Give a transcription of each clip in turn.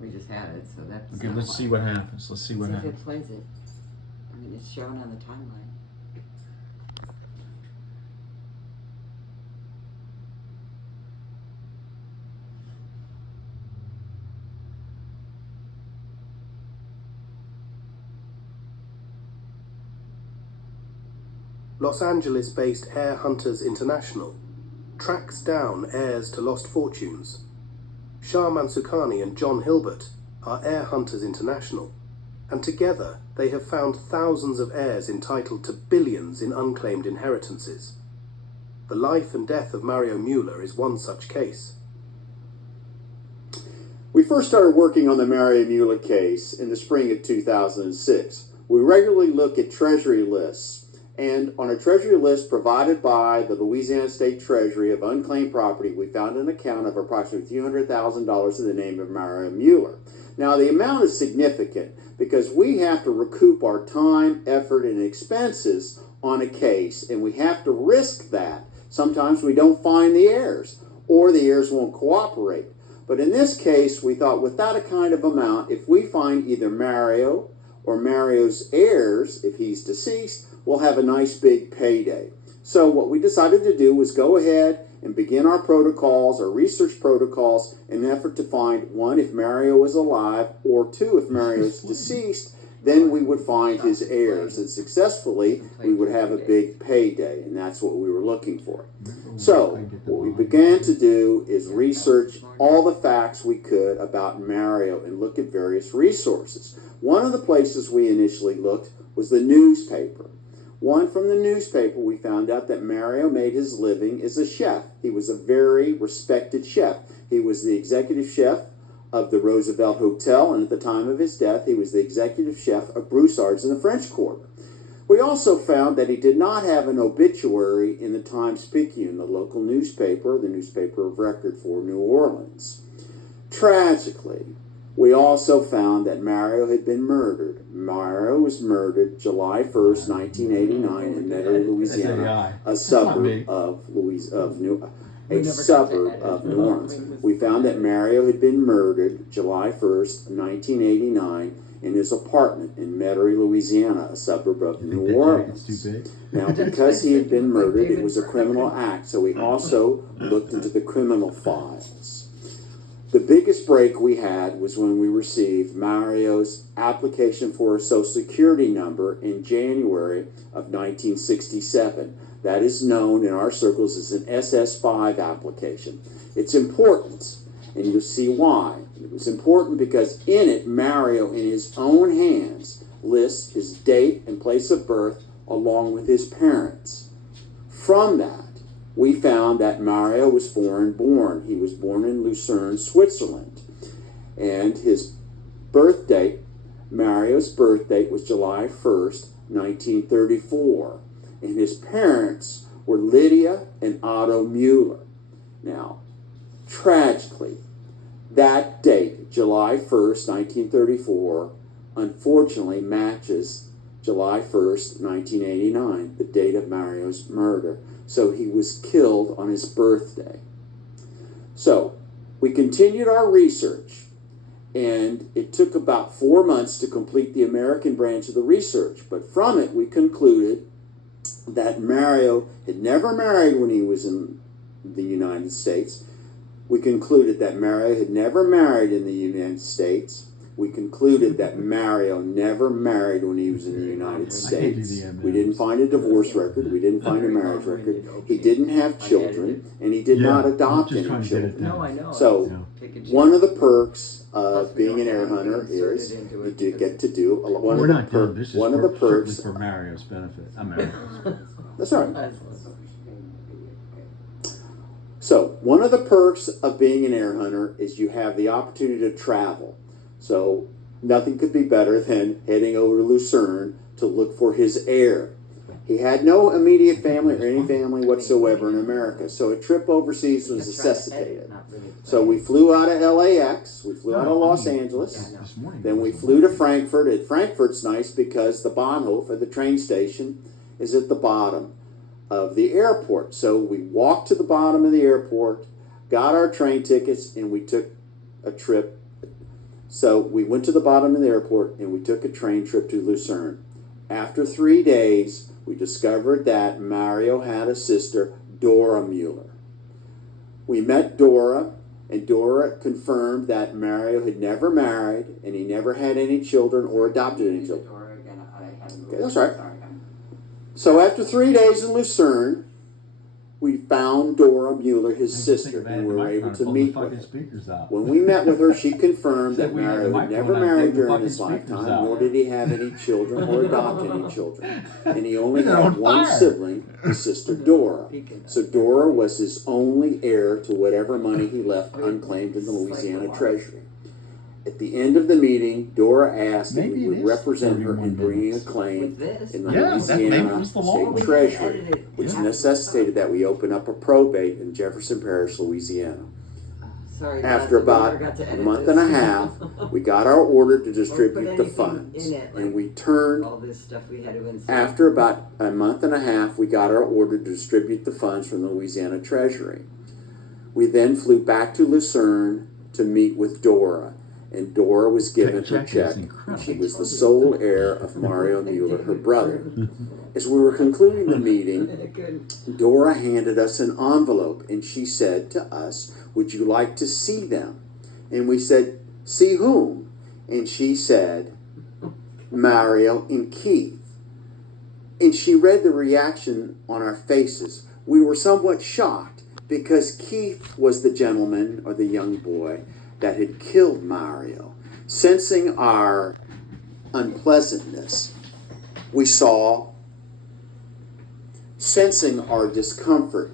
We just had it, so that's Okay, let's see what happens. Let's see what if happens. it plays it. I mean, it's shown on the timeline. Los Angeles-based Heir Hunters International tracks down heirs to lost fortunes. Shah Mansukhani and John Hilbert are Heir Hunters International, and together they have found thousands of heirs entitled to billions in unclaimed inheritances. The life and death of Mario Mueller is one such case. We first started working on the Mario Mueller case in the spring of 2006. We regularly look at Treasury lists, and on a Treasury list provided by the Louisiana State Treasury of unclaimed property, we found an account of approximately $300,000 in the name of Mario Mueller. Now, the amount is significant because we have to recoup our time, effort, and expenses on a case, and we have to risk that. Sometimes we don't find the heirs, or the heirs won't cooperate. But in this case, we thought with that kind of amount, if we find either Mario or Mario's heirs, if he's deceased, we'll have a nice big payday. So what we decided to do was go ahead and begin our protocols, our research protocols, in an effort to find, one, if Mario is alive, or two, if Mario is deceased, then we would find his heirs, and successfully we would have a big payday, and that's what we were looking for. So what we began to do is research all the facts we could about Mario and look at various resources. One of the places we initially looked was the newspaper. One, from the newspaper, we found out that Mario made his living as a chef. He was a very respected chef. He was the executive chef of the Roosevelt Hotel, and at the time of his death, he was the executive chef of Broussard's in the French Quarter. We also found that he did not have an obituary in the Times-Picayune, the local newspaper, the newspaper of record for New Orleans. Tragically, we also found that Mario had been murdered. Mario was murdered July 1st, 1989 in Metairie, Louisiana, a suburb of New Orleans. We found that Mario had been murdered July 1st, 1989 in his apartment in Metairie, Louisiana, a suburb of New Orleans. Now, because he had been murdered, it was a criminal act, so we also looked into the criminal files. The biggest break we had was when we received Mario's application for a Social Security number in January of 1967. That is known in our circles as an SS5 application. It's important, and you'll see why. It was important because in it, Mario, in his own hands, lists his date and place of birth along with his parents. From that, we found that Mario was foreign born. He was born in Lucerne, Switzerland. And his birth date, Mario's birth date, was July 1st, 1934. And his parents were Lydia and Otto Mueller. Now, tragically, that date, July 1st, 1934, unfortunately matches July 1st, 1989, the date of Mario's murder. So he was killed on his birthday. So we continued our research, and it took about 4 months to complete the American branch of the research. But from it, we concluded that Mario had never married when he was in the United States. We concluded that Mario had never married in the United States. We concluded that Mario never married when he was in the United States. We didn't find a divorce record. We didn't find a marriage record. He didn't have children, and he did not adopt any children. No, I know. So one of the perks of being an heir hunter is you do get to do one of the perks for Mario's benefit. That's all right. So one of the perks of being an heir hunter is you have the opportunity to travel. So nothing could be better than heading over to Lucerne to look for his heir. He had no immediate family or any family whatsoever in America, so a trip overseas was necessitated. So we flew out of LAX, we flew out of Los Angeles, then we flew to Frankfurt. And Frankfurt's nice because the Bahnhof, or the train station, is at the bottom of the airport. So we walked to the bottom of the airport, got our train tickets, and we took a trip So we went to the bottom of the airport and we took a train trip to Lucerne. After 3 days, we discovered that Mario had a sister, Dora Mueller. We met Dora, and Dora confirmed that Mario had never married and he never had any children or adopted any children. Okay, that's right. So after 3 days in Lucerne, we found Dora Mueller, his sister, and we were able to meet with her. When we met with her, she confirmed that Mario had never married during his lifetime, nor did he have any children or adopt any children. And he only had one sibling, his sister Dora. So Dora was his only heir to whatever money he left unclaimed in the Louisiana Treasury. At the end of the meeting, Dora asked if we would represent her in bringing a claim in the Louisiana State Treasury, which necessitated that we open up a probate in Jefferson Parish, Louisiana. After about a month and a half, we got our order to distribute the funds, and we turned. After about a month and a half, we got our order to distribute the funds from the Louisiana Treasury. We then flew back to Lucerne to meet with Dora. And Dora was given her check. She was the sole heir of Mario Mueller, her brother. As we were concluding the meeting, Dora handed us an envelope, and she said to us, "Would you like to see them?" And we said, "See whom?" And she said, "Mario and Keith." And she read the reaction on our faces. We were somewhat shocked because Keith was the gentleman, or the young boy, that had killed Mario. Sensing our unpleasantness, sensing our discomfort,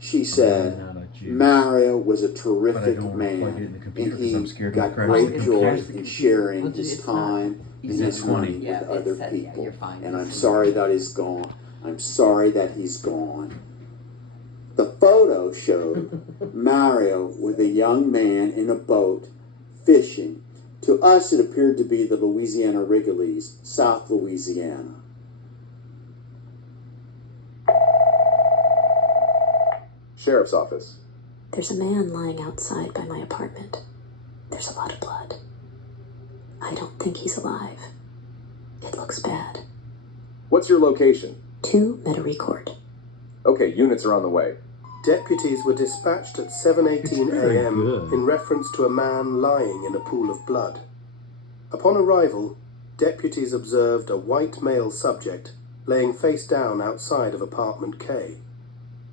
she said, Mario was a terrific man, and he got great joy in sharing his time and his money with other people. And I'm sorry that he's gone. I'm sorry that he's gone. The photo showed Mario with a young man in a boat fishing. To us, it appeared to be the Louisiana Wrigley's, South Louisiana. Sheriff's Office. There's a man lying outside by my apartment. There's a lot of blood. I don't think he's alive. It looks bad. What's your location? 2 Metairie Court. Okay, units are on the way. Deputies were dispatched at 7:18 a.m. in reference to a man lying in a pool of blood. Upon arrival, deputies observed a white male subject laying face down outside of apartment K.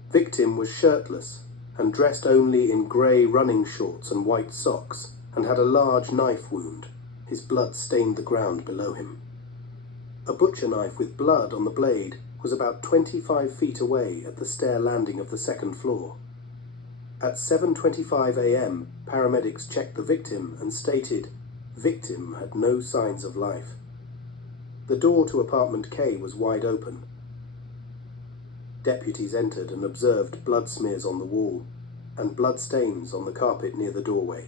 Victim was shirtless and dressed only in grey running shorts and white socks, and had a large knife wound. His blood stained the ground below him. A butcher knife with blood on the blade was about 25 feet away at the stair landing of the second floor. At 7:25 a.m., paramedics checked the victim and stated, victim had no signs of life. The door to apartment K was wide open. Deputies entered and observed blood smears on the wall and blood stains on the carpet near the doorway.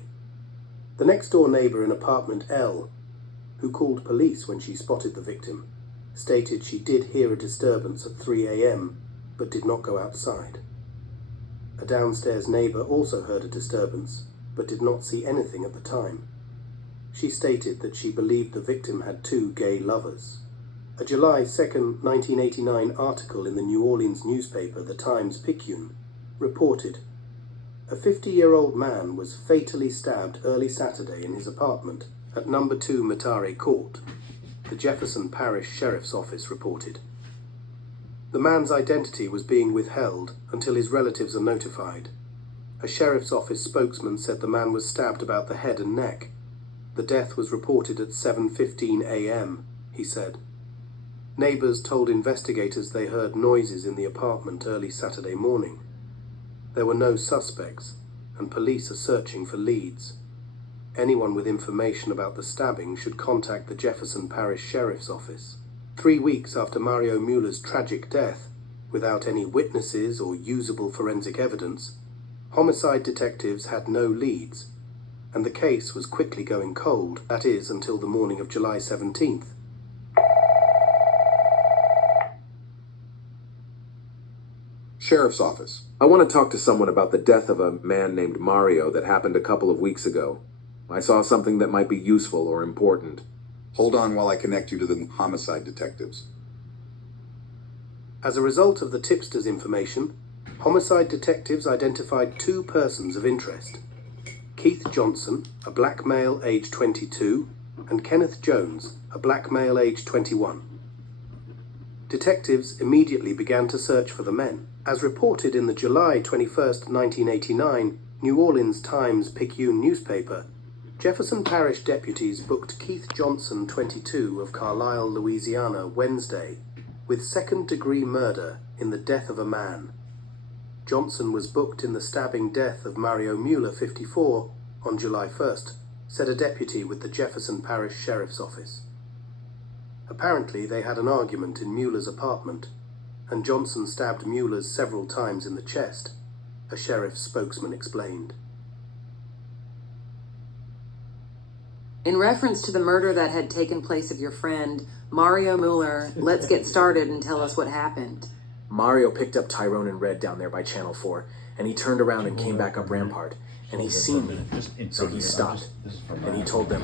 The next-door neighbour in apartment L, who called police when she spotted the victim, stated she did hear a disturbance at 3 a.m, but did not go outside. A downstairs neighbour also heard a disturbance, but did not see anything at the time. She stated that she believed the victim had 2 gay lovers. A July 2nd, 1989 article in the New Orleans newspaper, the Times-Picayune, reported, a 50-year-old man was fatally stabbed early Saturday in his apartment at No. 2 Metairie Court, the Jefferson Parish Sheriff's Office reported. The man's identity was being withheld until his relatives are notified. A Sheriff's Office spokesman said the man was stabbed about the head and neck. The death was reported at 7:15 a.m, he said. Neighbours told investigators they heard noises in the apartment early Saturday morning. There were no suspects, and police are searching for leads. Anyone with information about the stabbing should contact the Jefferson Parish Sheriff's Office. 3 weeks after Mario Mueller's tragic death, without any witnesses or usable forensic evidence, homicide detectives had no leads, and the case was quickly going cold, that is, until the morning of July 17th. Sheriff's Office. I want to talk to someone about the death of a man named Mario that happened a couple of weeks ago. I saw something that might be useful or important. Hold on while I connect you to the homicide detectives. As a result of the tipster's information, homicide detectives identified 2 persons of interest: Keith Johnson, a black male aged 22, and Kenneth Jones, a black male aged 21. Detectives immediately began to search for the men. As reported in the July 21st, 1989 New Orleans Times-Picayune newspaper, Jefferson Parish deputies booked Keith Johnson, 22, of Carlisle, Louisiana, Wednesday, with second-degree murder in the death of a man. Johnson was booked in the stabbing death of Mario Mueller, 54, on July 1st, said a deputy with the Jefferson Parish Sheriff's Office. Apparently, they had an argument in Mueller's apartment, and Johnson stabbed Mueller's several times in the chest, a sheriff's spokesman explained. In reference to the murder that had taken place of your friend, Mario Mueller, let's get started and tell us what happened. Mario picked up Tyrone and Red down there by Channel 4, and he turned around and came back up Rampart, and he seen me, so he stopped, and he told them,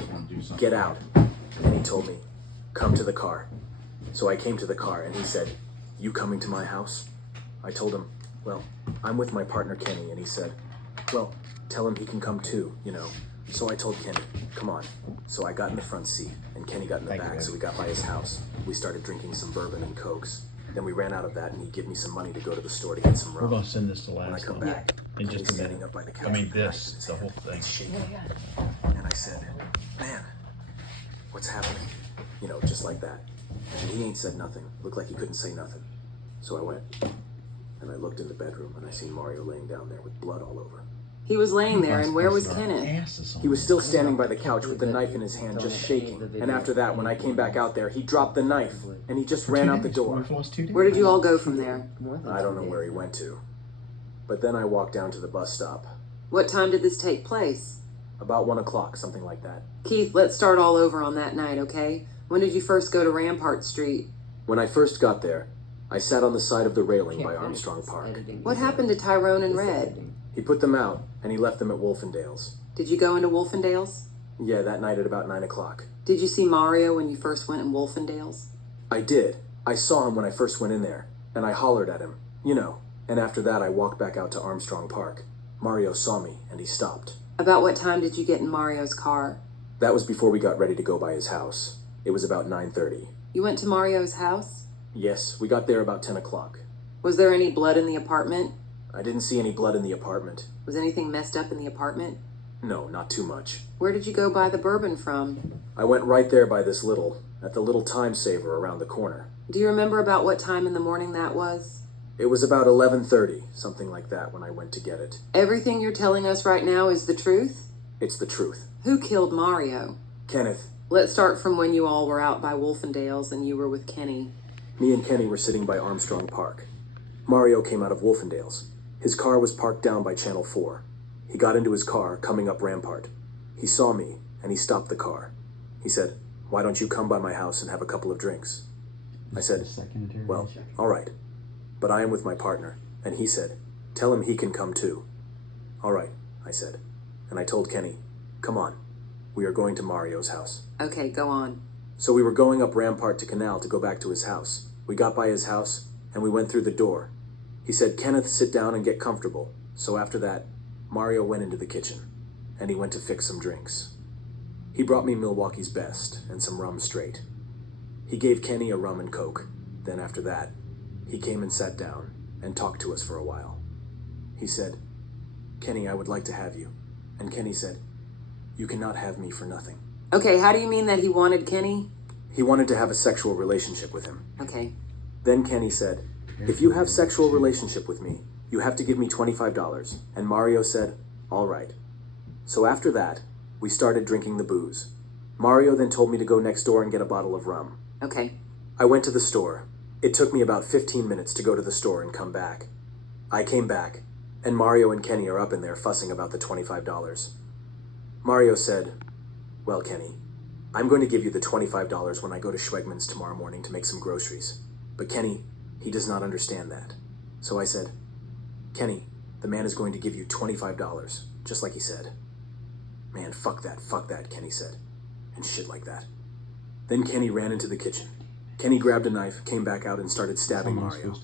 "Get out," and he told me, "Come to the car." So I came to the car, and he said, "You coming to my house?" I told him, "Well, I'm with my partner Kenny," and he said, "Well, tell him he can come too, you know." So I told Kenny, "Come on." So I got in the front seat, and Kenny got in the back, so we got by his house. We started drinking some bourbon and cokes. Then we ran out of that, and he gave me some money to go to the store to get some rum. We're gonna send this to When I last come one back, in Kenny's just a standing minute. up by the couch. I mean, with the knife in this, his the hand. whole thing. It's shaking. And I said, "Man, what's happening?" You know, just like that. And he ain't said nothing. Looked like he couldn't say nothing. So I went, and I looked in the bedroom, and I seen Mario laying down there with blood all over. He was laying there, and where was Kenneth? He was still standing by the couch with the knife in his hand, just shaking. And after that, when I came back out there, he dropped the knife, and he just ran out the door. Where did you all go from there? I don't know where he went to. But then I walked down to the bus stop. What time did this take place? About 1 o'clock, something like that. Keith, let's start all over on that night, okay? When did you first go to Rampart Street? When I first got there, I sat on the side of the railing by Armstrong Park. What happened to Tyrone and Red? He put them out, and he left them at Wolfendale's. Did you go into Wolfendale's? Yeah, that night at about 9 o'clock. Did you see Mario when you first went in Wolfendale's? I did. I saw him when I first went in there, and I hollered at him, you know. And after that, I walked back out to Armstrong Park. Mario saw me, and he stopped. About what time did you get in Mario's car? That was before we got ready to go by his house. It was about 9:30. You went to Mario's house? Yes, we got there about 10 o'clock. Was there any blood in the apartment? I didn't see any blood in the apartment. Was anything messed up in the apartment? No, not too much. Where did you go buy the bourbon from? I went right there by this at the little time saver around the corner. Do you remember about what time in the morning that was? It was about 11:30, something like that, when I went to get it. Everything you're telling us right now is the truth? It's the truth. Who killed Mario? Kenneth. Let's start from when you all were out by Wolfendale's and you were with Kenny. Me and Kenny were sitting by Armstrong Park. Mario came out of Wolfendale's. His car was parked down by Channel 4. He got into his car, coming up Rampart. He saw me, and he stopped the car. He said, "Why don't you come by my house and have a couple of drinks?" I said, "Well, all right, but I am with my partner." And he said, "Tell him he can come too." "All right," I said. And I told Kenny, "Come on, we are going to Mario's house." Okay, go on. So we were going up Rampart to Canal to go back to his house. We got by his house, and we went through the door. He said, "Kenneth, sit down and get comfortable." So after that, Mario went into the kitchen, and he went to fix some drinks. He brought me Milwaukee's Best and some rum straight. He gave Kenny a rum and coke. Then after that, he came and sat down and talked to us for a while. He said, "Kenny, I would like to have you." And Kenny said, "You cannot have me for nothing." Okay, how do you mean that he wanted Kenny? He wanted to have a sexual relationship with him. Okay. Then Kenny said, "If you have sexual relationship with me, you have to give me $25. And Mario said, "All right." So after that, we started drinking the booze. Mario then told me to go next door and get a bottle of rum. Okay. I went to the store. It took me about 15 minutes to go to the store and come back. I came back, and Mario and Kenny are up in there fussing about the $25. Mario said, "Well, Kenny, I'm going to give you the $25 when I go to Schwegman's tomorrow morning to make some groceries." But Kenny, he does not understand that. So I said, "Kenny, the man is going to give you $25, just like he said." Man, fuck that, Kenny said. And shit like that. Then Kenny ran into the kitchen. Kenny grabbed a knife, came back out, and started stabbing Mario.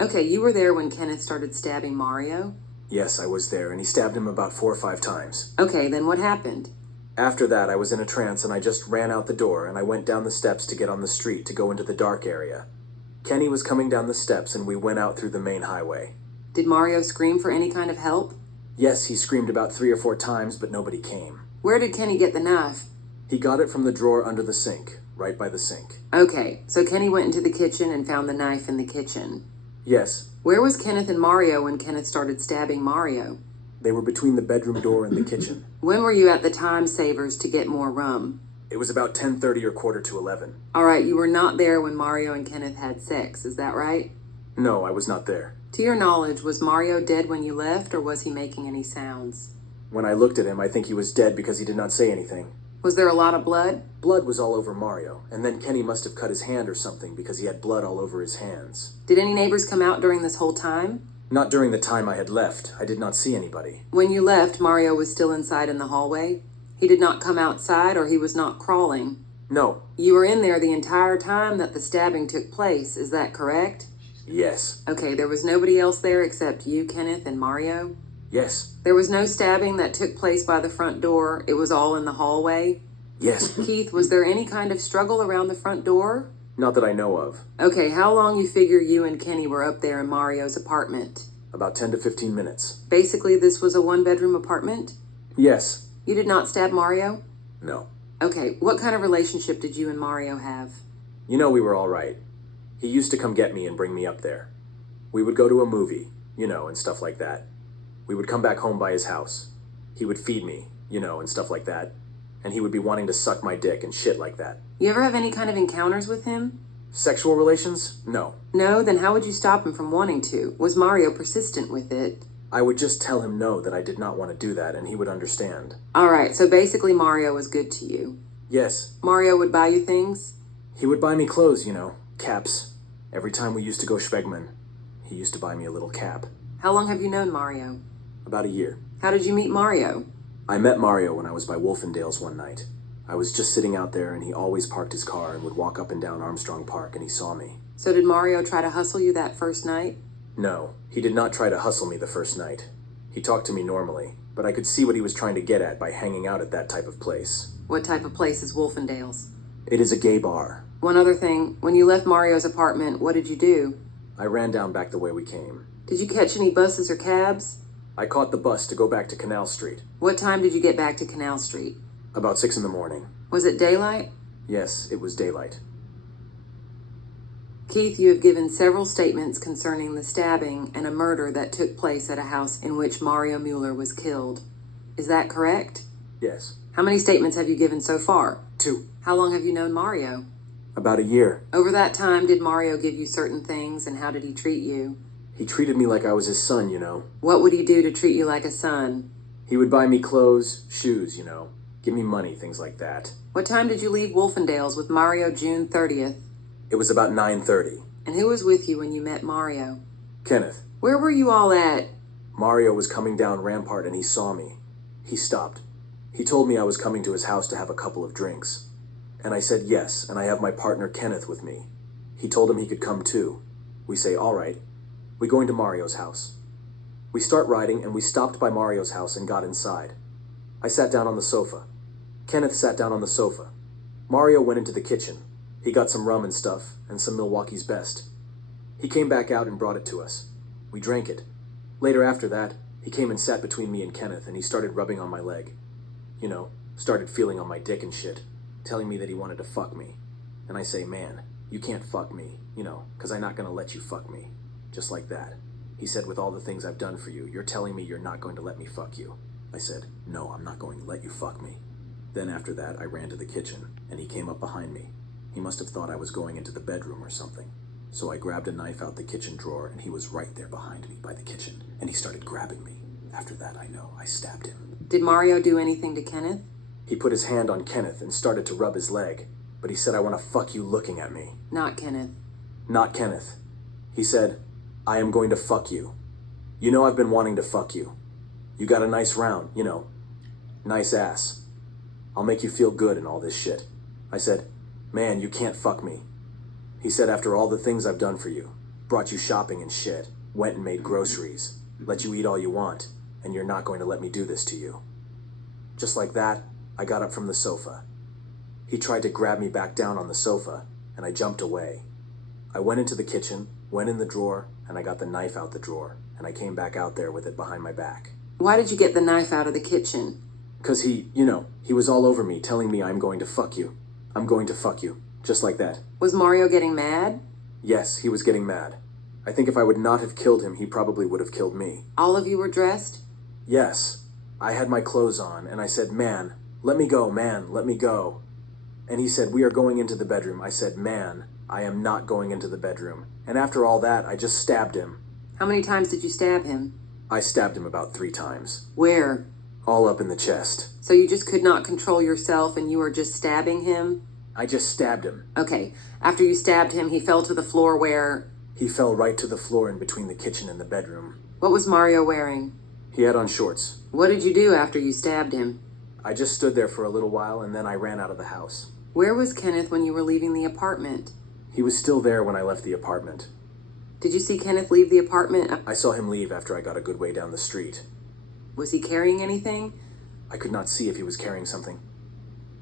Okay, you were there when Kenneth started stabbing Mario? Yes, I was there, and he stabbed him about 4 or 5 times. Okay, then what happened? After that, I was in a trance, and I just ran out the door, and I went down the steps to get on the street to go into the dark area. Kenny was coming down the steps, and we went out through the main highway. Did Mario scream for any kind of help? Yes, he screamed about 3 or 4 times, but nobody came. Where did Kenny get the knife? He got it from the drawer under the sink, right by the sink. Okay, so Kenny went into the kitchen and found the knife in the kitchen. Yes. Where was Kenneth and Mario when Kenneth started stabbing Mario? They were between the bedroom door and the kitchen. When were you at the Time Savers to get more rum? It was about 10:30 or 11:15. All right, you were not there when Mario and Kenneth had sex, is that right? No, I was not there. To your knowledge, was Mario dead when you left, or was he making any sounds? When I looked at him, I think he was dead because he did not say anything. Was there a lot of blood? Blood was all over Mario, and then Kenny must have cut his hand or something because he had blood all over his hands. Did any neighbors come out during this whole time? Not during the time I had left. I did not see anybody. When you left, Mario was still inside in the hallway? He did not come outside, or he was not crawling? No. You were in there the entire time that the stabbing took place, is that correct? Yes. Okay, there was nobody else there except you, Kenneth, and Mario? Yes. There was no stabbing that took place by the front door. It was all in the hallway? Yes. Keith, was there any kind of struggle around the front door? Not that I know of. Okay, how long you figure you and Kenny were up there in Mario's apartment? About 10 to 15 minutes. Basically, this was a one-bedroom apartment? Yes. You did not stab Mario? No. Okay, what kind of relationship did you and Mario have? You know, we were all right. He used to come get me and bring me up there. We would go to a movie, and stuff like that. We would come back home by his house. He would feed me, and stuff like that. And he would be wanting to suck my dick and shit like that. You ever have any kind of encounters with him? Sexual relations? No. No? Then how would you stop him from wanting to? Was Mario persistent with it? I would just tell him no, that I did not want to do that, and he would understand. Alright, so basically Mario was good to you. Yes. Mario would buy you things? He would buy me clothes, caps. Every time we used to go Schwegman, he used to buy me a little cap. How long have you known Mario? About a year. How did you meet Mario? I met Mario when I was by Wolfendale's one night. I was just sitting out there, and he always parked his car and would walk up and down Armstrong Park, and he saw me. So did Mario try to hustle you that first night? No, he did not try to hustle me the first night. He talked to me normally, but I could see what he was trying to get at by hanging out at that type of place. What type of place is Wolfendale's? It is a gay bar. One other thing, when you left Mario's apartment, what did you do? I ran down back the way we came. Did you catch any buses or cabs? I caught the bus to go back to Canal Street. What time did you get back to Canal Street? About 6 in the morning. Was it daylight? Yes, it was daylight. Keith, you have given several statements concerning the stabbing and a murder that took place at a house in which Mario Mueller was killed. Is that correct? Yes. How many statements have you given so far? 2. How long have you known Mario? About a year. Over that time, did Mario give you certain things, and how did he treat you? He treated me like I was his son, What would he do to treat you like a son? He would buy me clothes, shoes, give me money, things like that. What time did you leave Wolfendale's with Mario June 30th? It was about 9:30. And who was with you when you met Mario? Kenneth. Where were you all at? Mario was coming down Rampart and he saw me. He stopped. He told me I was coming to his house to have a couple of drinks. And I said yes, and I have my partner Kenneth with me. He told him he could come too. We say, all right. We go into Mario's house. We start riding and we stopped by Mario's house and got inside. I sat down on the sofa. Kenneth sat down on the sofa. Mario went into the kitchen. He got some rum and stuff, and some Milwaukee's Best. He came back out and brought it to us. We drank it. Later after that, he came and sat between me and Kenneth, and he started rubbing on my leg. Started feeling on my dick and shit, telling me that he wanted to fuck me. And I say, man, you can't fuck me, 'cause I'm not gonna let you fuck me. Just like that. He said, with all the things I've done for you, you're telling me you're not going to let me fuck you. I said, no, I'm not going to let you fuck me. Then after that, I ran to the kitchen, and he came up behind me. He must have thought I was going into the bedroom or something. So I grabbed a knife out the kitchen drawer, and he was right there behind me by the kitchen, and he started grabbing me. After that, I stabbed him. Did Mario do anything to Kenneth? He put his hand on Kenneth and started to rub his leg, but he said, I want to fuck you looking at me. Not Kenneth. Not Kenneth. He said, I am going to fuck you. I've been wanting to fuck you. You got a nice round, Nice ass. I'll make you feel good and all this shit. I said, man, you can't fuck me. He said, after all the things I've done for you, brought you shopping and shit, went and made groceries, let you eat all you want, and you're not going to let me do this to you. Just like that, I got up from the sofa. He tried to grab me back down on the sofa, and I jumped away. I went into the kitchen, went in the drawer, and I got the knife out the drawer, and I came back out there with it behind my back. Why did you get the knife out of the kitchen? 'Cause he was all over me, telling me I'm going to fuck you. I'm going to fuck you. Just like that. Was Mario getting mad? Yes, he was getting mad. I think if I would not have killed him, he probably would have killed me. All of you were dressed? Yes. I had my clothes on, and I said, man, let me go, man, let me go. And he said, we are going into the bedroom. I said, man, I am not going into the bedroom. And after all that, I just stabbed him. How many times did you stab him? I stabbed him about 3 times. Where? All up in the chest. So you just could not control yourself and you were just stabbing him? I just stabbed him. Okay. After you stabbed him, he fell to the floor where? He fell right to the floor in between the kitchen and the bedroom. What was Mario wearing? He had on shorts. What did you do after you stabbed him? I just stood there for a little while and then I ran out of the house. Where was Kenneth when you were leaving the apartment? He was still there when I left the apartment. Did you see Kenneth leave the apartment? I saw him leave after I got a good way down the street. Was he carrying anything? I could not see if he was carrying something.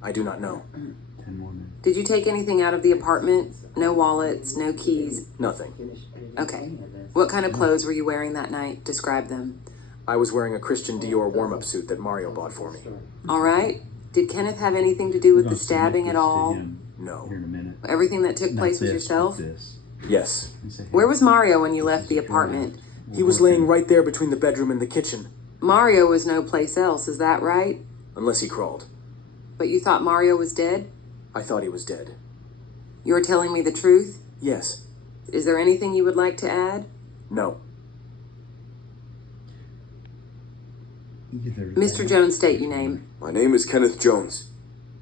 I do not know. 10 more minutes. Did you take anything out of the apartment? No wallets, no keys? Nothing. Okay. What kind of clothes were you wearing that night? Describe them. I was wearing a Christian Dior warm-up suit that Mario bought for me. All right. Did Kenneth have anything to do with the stabbing at all? No. Here in a minute. Everything that took Not place was this, yourself? but this. Yes. And say, hey, Where was Mario when you left the apartment? He was laying right there between the bedroom and the kitchen. Mario was no place else, is that right? Unless he crawled. But you thought Mario was dead? I thought he was dead. You are telling me the truth? Yes. Is there anything you would like to add? No. Mr. Jones, state your name. My name is Kenneth Jones.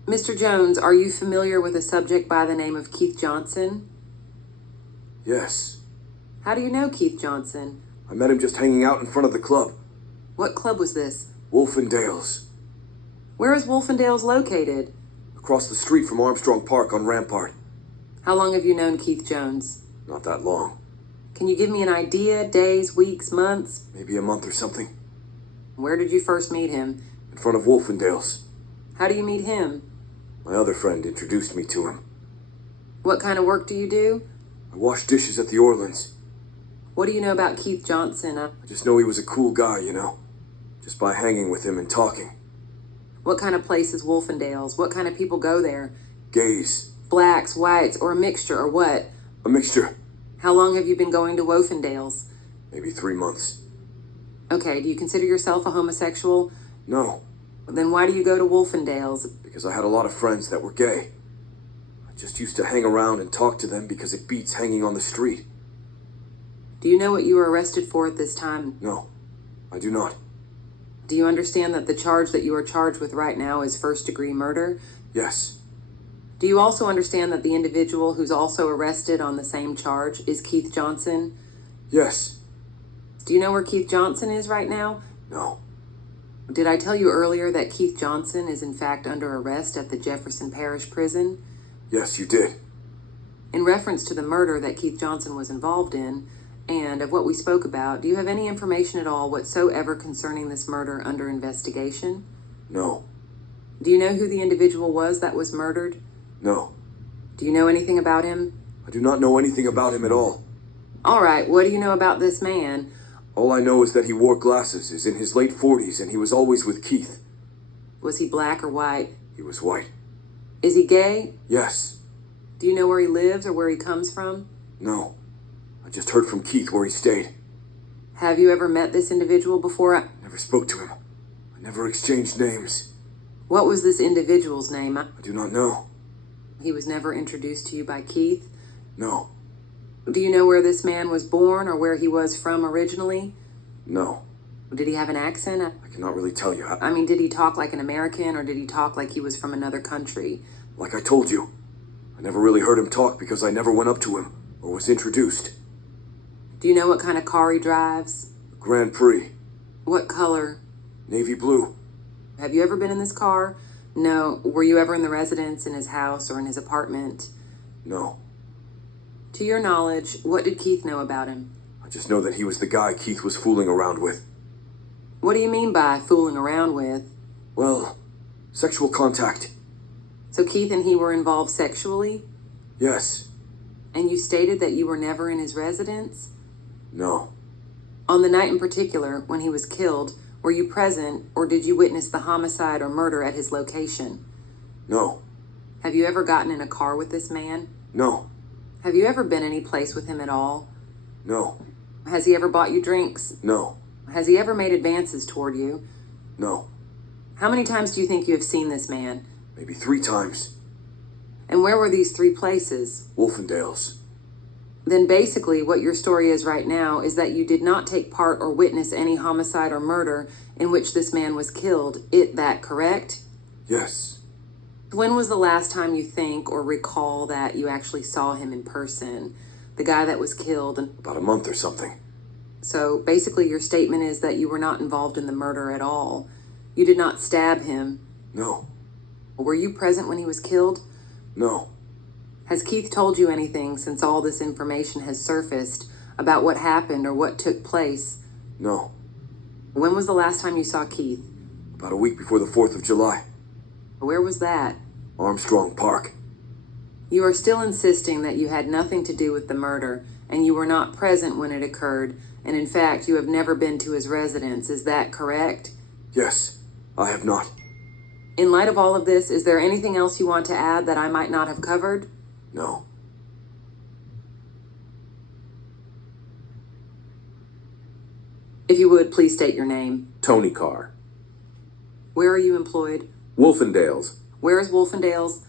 Mr. Jones, are you familiar with a subject by the name of Keith Johnson? Yes. How do you know Keith Johnson? I met him just hanging out in front of the club. What club was this? Wolfendale's. Where is Wolfendale's located? Across the street from Armstrong Park on Rampart. How long have you known Keith Jones? Not that long. Can you give me an idea? Days, weeks, months? Maybe a month or something. Where did you first meet him? In front of Wolfendale's. How do you meet him? My other friend introduced me to him. What kind of work do you do? I washed dishes at the Orlands. What do you know about Keith Johnson? I just know he was a cool guy, you know. Just by hanging with him and talking. What kind of place is Wolfendale's? What kind of people go there? Gays. Blacks, whites, or a mixture, or what? A mixture. How long have you been going to Wolfendale's? Maybe 3 months. Okay, do you consider yourself a homosexual? No, Then why do you go to Wolfendale's? because I had a lot of friends that were gay. I just used to hang around and talk to them because it beats hanging on the street. Do you know what you were arrested for at this time? No, I do not. Do you understand that the charge that you are charged with right now is first-degree murder? Yes. Do you also understand that the individual who's also arrested on the same charge is Keith Johnson? Yes. Do you know where Keith Johnson is right now? No. Did I tell you earlier that Keith Johnson is in fact under arrest at the Jefferson Parish Prison? Yes, you did. In reference to the murder that Keith Johnson was involved in, and of what we spoke about, do you have any information at all whatsoever concerning this murder under investigation? No. Do you know who the individual was that was murdered? No. Do you know anything about him? I do not know anything about him at all. All right, what do you know about this man? All I know is that he wore glasses, is in his late 40s, and he was always with Keith. Was he black or white? He was white. Is he gay? Yes. Do you know where he lives or where he comes from? No. I just heard from Keith where he stayed. Have you ever met this individual before? Never spoke to him. I never exchanged names. What was this individual's name? I do not know. He was never introduced to you by Keith? No. Do you know where this man was born or where he was from originally? No. Did he have an accent? I cannot really tell you. I mean, did he talk like an American or did he talk like he was from another country? Like I told you, I never really heard him talk because I never went up to him or was introduced. Do you know what kind of car he drives? Grand Prix. What color? Navy blue. Have you ever been in this car? No. Were you ever in the residence, in his house, or in his apartment? No. To your knowledge, what did Keith know about him? I just know that he was the guy Keith was fooling around with. What do you mean by fooling around with? Well, sexual contact. So Keith and he were involved sexually? Yes. And you stated that you were never in his residence? No. On the night in particular, when he was killed, were you present, or did you witness the homicide or murder at his location? No. Have you ever gotten in a car with this man? No. Have you ever been any place with him at all? No. Has he ever bought you drinks? No. Has he ever made advances toward you? No. How many times do you think you have seen this man? Maybe 3 times. And where were these 3 places? Wolfendales. Then basically what your story is right now is that you did not take part or witness any homicide or murder in which this man was killed. That correct? Yes. When was the last time you think or recall that you actually saw him in person? The guy that was killed? About a month or something. So basically your statement is that you were not involved in the murder at all. You did not stab him. No. Were you present when he was killed? No. Has Keith told you anything since all this information has surfaced about what happened or what took place? No. When was the last time you saw Keith? About a week before the 4th of July. Where was that? Armstrong Park. You are still insisting that you had nothing to do with the murder and you were not present when it occurred, and in fact you have never been to his residence. Is that correct? Yes, I have not. In light of all of this, is there anything else you want to add that I might not have covered? No. If you would, please state your name. Tony Carr. Where are you employed? Wolfendales. Where is Wolfendales?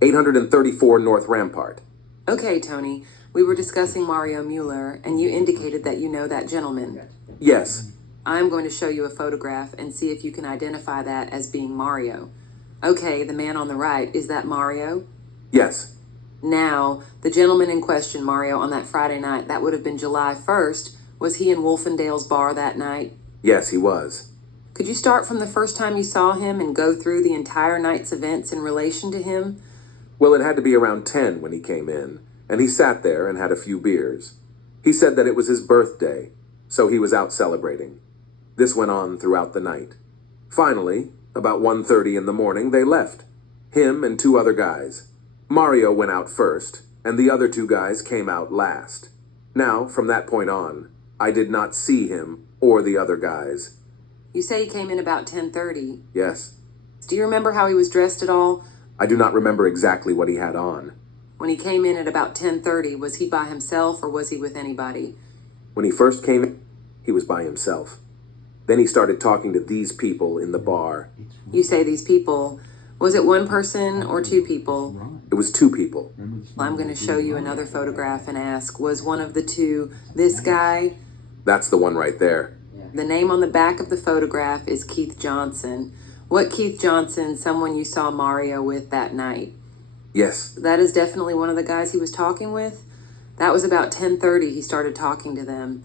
834 North Rampart. Okay, Tony. We were discussing Mario Mueller, and you indicated that you know that gentleman. Yes. I'm going to show you a photograph and see if you can identify that as being Mario. Okay, the man on the right, is that Mario? Yes. Now, the gentleman in question, Mario, on that Friday night, that would have been July 1st, was he in Wolfendale's bar that night? Yes, he was. Could you start from the first time you saw him and go through the entire night's events in relation to him? Well, it had to be around 10 when he came in, and he sat there and had a few beers. He said that it was his birthday, so he was out celebrating. This went on throughout the night. Finally, about 1:30 in the morning, they left. Him and 2 other guys. Mario went out first, and the other 2 guys came out last. Now, from that point on, I did not see him or the other guys. You say he came in about 10:30. Yes. Do you remember how he was dressed at all? I do not remember exactly what he had on. When he came in at about 10:30, was he by himself or was he with anybody? When he first came in, he was by himself. Then he started talking to these people in the bar. You say these people. Was it 1 person or 2 people? It was 2 people. Well, I'm going to show you another photograph and ask, was one of the 2 this guy? That's the one right there. The name on the back of the photograph is Keith Johnson. What Keith Johnson, someone you saw Mario with that night? Yes. That is definitely one of the guys he was talking with? That was about 10:30 he started talking to them.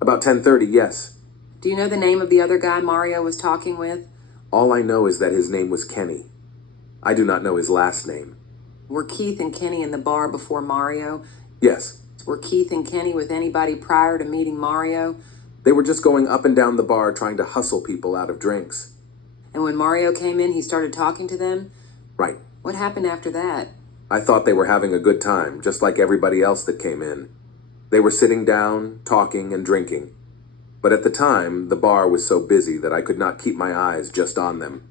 About 10:30, yes. Do you know the name of the other guy Mario was talking with? All I know is that his name was Kenny. I do not know his last name. Were Keith and Kenny in the bar before Mario? Yes. Were Keith and Kenny with anybody prior to meeting Mario? They were just going up and down the bar trying to hustle people out of drinks. And when Mario came in, he started talking to them? Right. What happened after that? I thought they were having a good time, just like everybody else that came in. They were sitting down, talking, and drinking. But at the time, the bar was so busy that I could not keep my eyes just on them.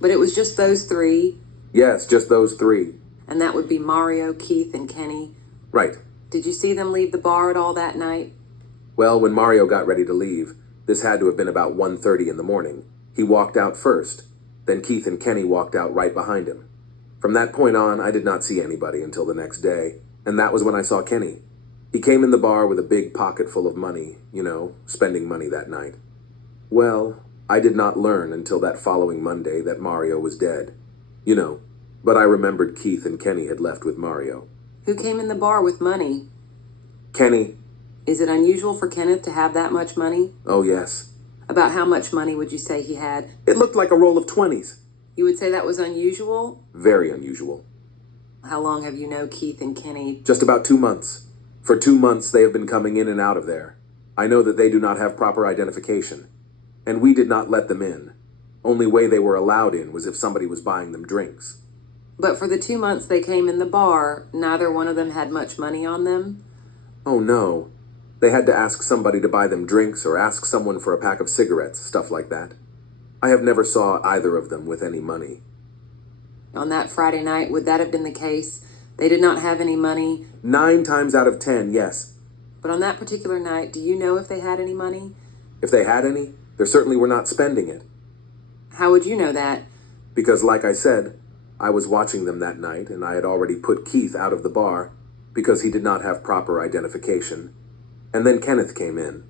But it was just those 3? Yes, just those 3. And that would be Mario, Keith, and Kenny? Right. Did you see them leave the bar at all that night? Well, when Mario got ready to leave, this had to have been about 1:30 in the morning. He walked out first. Then Keith and Kenny walked out right behind him. From that point on, I did not see anybody until the next day, and that was when I saw Kenny. He came in the bar with a big pocket full of money, spending money that night. Well, I did not learn until that following Monday that Mario was dead. But I remembered Keith and Kenny had left with Mario. Who came in the bar with money? Kenny. Is it unusual for Kenneth to have that much money? Oh, yes. About how much money would you say he had? It looked like a roll of 20s. You would say that was unusual? Very unusual. How long have you known Keith and Kenny? Just about 2 months. For 2 months, they have been coming in and out of there. I know that they do not have proper identification. And we did not let them in. Only way they were allowed in was if somebody was buying them drinks. But for the 2 months they came in the bar, neither one of them had much money on them? Oh no. They had to ask somebody to buy them drinks or ask someone for a pack of cigarettes, stuff like that. I have never saw either of them with any money. On that Friday night, would that have been the case? They did not have any money? 9 times out of 10, yes. But on that particular night, do you know if they had any money? If they had any, they certainly were not spending it. How would you know that? Because like I said, I was watching them that night and I had already put Keith out of the bar because he did not have proper identification. And then Kenneth came in.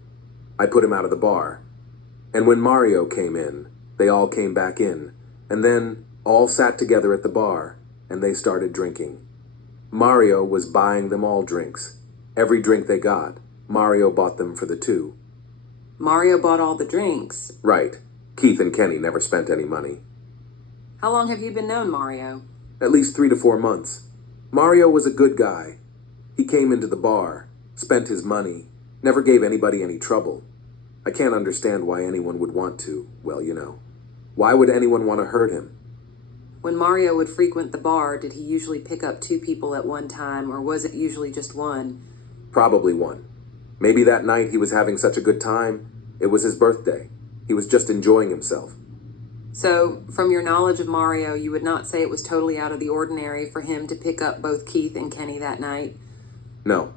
I put him out of the bar. And when Mario came in, they all came back in. And then all sat together at the bar and they started drinking. Mario was buying them all drinks. Every drink they got, Mario bought them for the two. Mario bought all the drinks? Right. Keith and Kenny never spent any money. How long have you been known Mario? At least 3 to 4 months. Mario was a good guy. He came into the bar, spent his money, never gave anybody any trouble. I can't understand why anyone would want to, well, you know. Why would anyone want to hurt him? When Mario would frequent the bar, did he usually pick up 2 people at one time, or was it usually just one? Probably one. Maybe that night he was having such a good time, it was his birthday. He was just enjoying himself. So, from your knowledge of Mario, you would not say it was totally out of the ordinary for him to pick up both Keith and Kenny that night? No.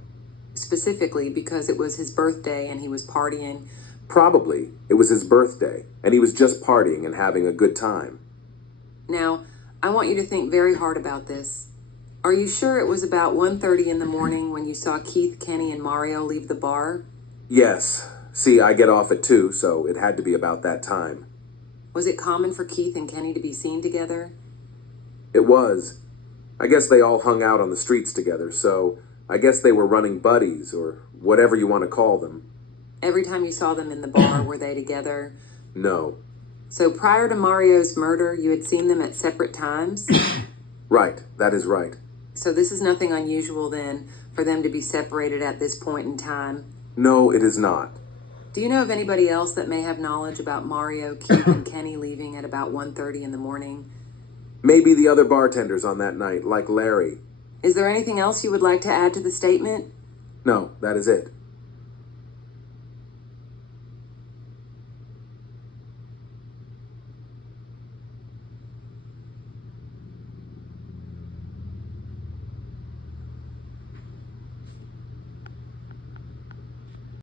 Specifically because it was his birthday and he was partying? Probably. It was his birthday, and he was just partying and having a good time. Now, I want you to think very hard about this. Are you sure it was about 1:30 in the morning when you saw Keith, Kenny, and Mario leave the bar? Yes. See, I get off at 2, so it had to be about that time. Was it common for Keith and Kenny to be seen together? It was. I guess they all hung out on the streets together, so I guess they were running buddies, or whatever you want to call them. Every time you saw them in the bar, were they together? No. So prior to Mario's murder, you had seen them at separate times? Right, that is right. So this is nothing unusual then, for them to be separated at this point in time? No, it is not. Do you know of anybody else that may have knowledge about Mario, Keith, and Kenny leaving at about 1:30 in the morning? Maybe the other bartenders on that night, like Larry. Is there anything else you would like to add to the statement? No, that is it.